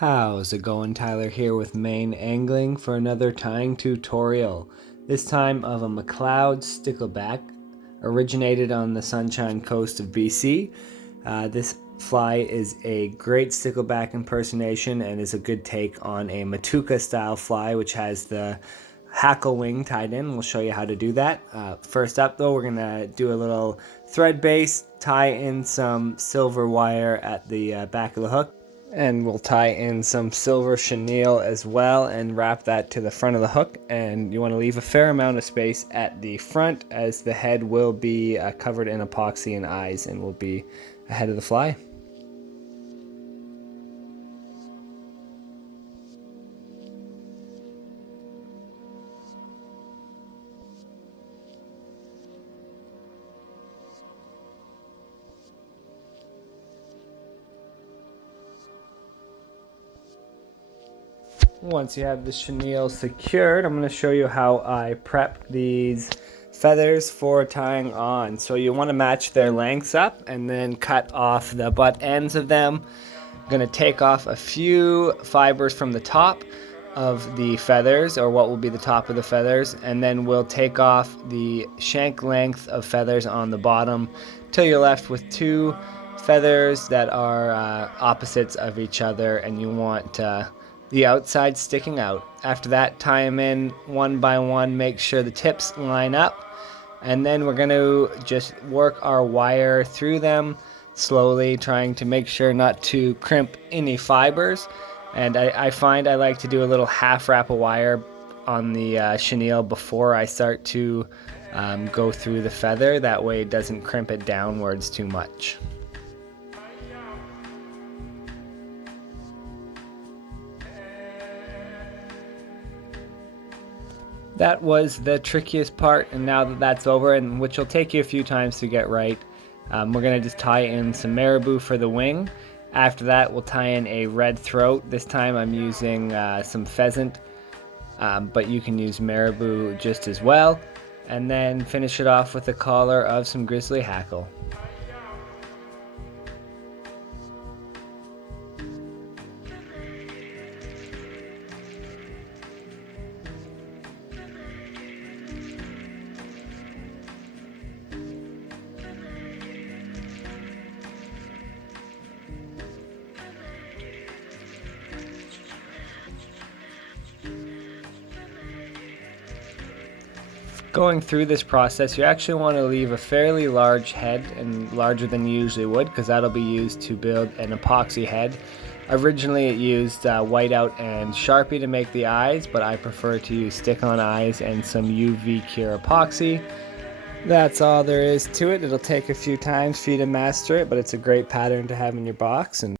How's it going? Tyler here with Mayne Angling for another tying tutorial. This time of a Mcleod Stickleback, originated on the Sunshine Coast of BC. This fly is a great Stickleback impersonation and is a good take on a Matuka style fly, which has the hackle wing tied in. We'll show you how to do that. First up though, we're gonna do a little thread base, tie in some silver wire at the back of the hook. And we'll tie in some silver chenille as well and wrap that to the front of the hook. And you want to leave a fair amount of space at the front, as the head will be covered in epoxy and eyes and will be ahead of the fly. Once you have the chenille secured, I'm going to show you how I prep these feathers for tying on. So you want to match their lengths up and then cut off the butt ends of them. I'm going to take off a few fibers from the top of the feathers, or what will be the top of the feathers, and then we'll take off the shank length of feathers on the bottom till you're left with two feathers that are opposites of each other, and you want the outside sticking out. After that, tie them in one by one, make sure the tips line up, and then we're going to just work our wire through them slowly, trying to make sure not to crimp any fibers. And I find I like to do a little half wrap of wire on the chenille before I start to go through the feather. That way it doesn't crimp it downwards too much. That was the trickiest part, and now that that's over, and which will take you a few times to get right, we're going to just tie in some marabou for the wing. After that, we'll tie in a red throat. This time I'm using some pheasant, but you can use marabou just as well. And then finish it off with a collar of some grizzly hackle. Going through this process, you actually want to leave a fairly large head, and larger than you usually would, because that'll be used to build an epoxy head. Originally it used whiteout and Sharpie to make the eyes, but I prefer to use stick-on eyes and some UV cure epoxy. That's all there is to it. It'll take a few times for you to master it, but it's a great pattern to have in your box. And